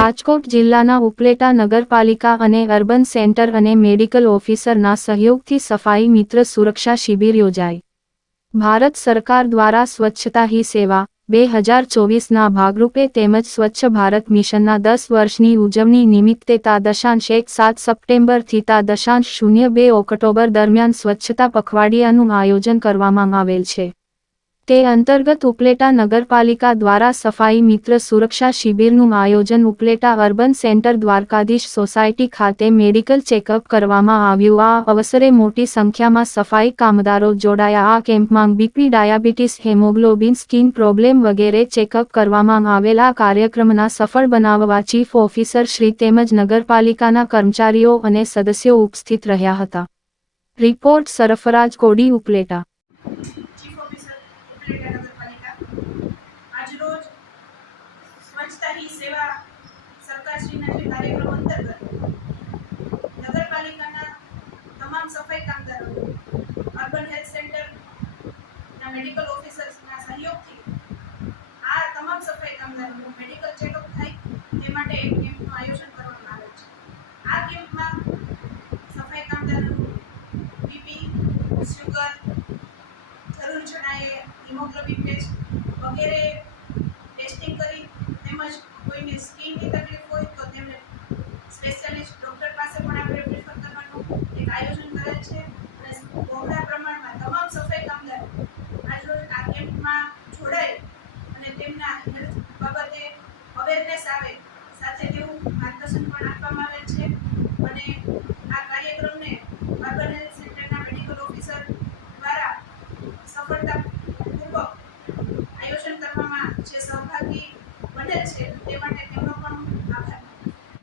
રાજકોટ જિલ્લાના ઉપલેટા નગરપાલિકા અને અર્બન સેન્ટર અને મેડિકલ ઓફિસરના સહયોગથી સફાઈ મિત્ર સુરક્ષા શિબિર યોજાઈ. ભારત સરકાર દ્વારા સ્વચ્છતા હી સેવા 2024ના ભાગરૂપે તેમજ સ્વચ્છ ભારત મિશનના 10 વર્ષની ઉજવણી નિમિત્તે તા.1 સપ્ટેમ્બરથી તા.02 ઓક્ટોબર દરમિયાન સ્વચ્છતા પખવાડિયાનું આયોજન કરવામાં આવેલ છે. તે અંતર્ગત ઉપલેટા નગરપાલિકા દ્વારા સફાઈ મિત્ર સુરક્ષા શિબિરનું આયોજન Upleta urban centre Dwarkadhish society ખાતે મેડિકલ ચેકઅપ કરવામાં આવ્યું. આ અવસરે મોટી સંખ્યામાં સફાઈ કામદારો જોડાયા. આ કેમ્પમાં BP, diabetes, haemoglobin, skin problem વગેરે ચેકઅપ કરવામાં આવેલ. આ કાર્યક્રમના સફળ બનાવવા ચીફ ઓફિસર શ્રી તેમજ નગરપાલિકાના કર્મચારીઓ અને સદસ્યો ઉપસ્થિત રહ્યા હતા. રિપોર્ટ સરફરાજ કોડી, ઉપલેટા. આજરોજ સ્વચ્છતા હી સેવા સરકારશ્રીના જે કાર્યક્રમ અંતર્ગત નગરપાલિકાના તમામ સફાઈ કામદારો અર્બન હેલ્થ સેન્ટરના મેડિકલ ઓફિસર્સના સહયોગથી આ તમામ સફાઈ કામદારોનું મેડિકલ ચેકઅપ થાય તે માટે એક કેમ્પનું આયોજન કરવામાં આવે છે. આ કેમ્પમાં સફાઈ કામદારોનું બીપી, શુગર, જરૂર જણાયે હિમોગ્લોબિન ટેસ્ટ વગેરે ટેસ્ટિંગ કરી તેમજ કોઈને સ્કિનની તકલીફ હોય તો તેમને સ્પેશિયાલિસ્ટ ડૉક્ટર પાસે પણ આપણે પ્રિફર કરવાનું એક આયોજન કરેલ છે. અને બહોળા પ્રમાણમાં તમામ સફાઈ કામદારો આજરોજ આ કેમ્પમાં જોડાય અને તેમના હેલ્થ બાબતે અવેરનેસ આવે સાથે તેવું માર્ગદર્શન પણ આપવામાં આવેલ છે. અને આ કાર્યક્રમને અર્બન હેલ્થ સેન્ટરના મેડિકલ ઓફિસર દ્વારા સફળતાપૂર્વક આયોજન કરવામાં જે સહભાગી બનેલ છે તે માટે તેમનો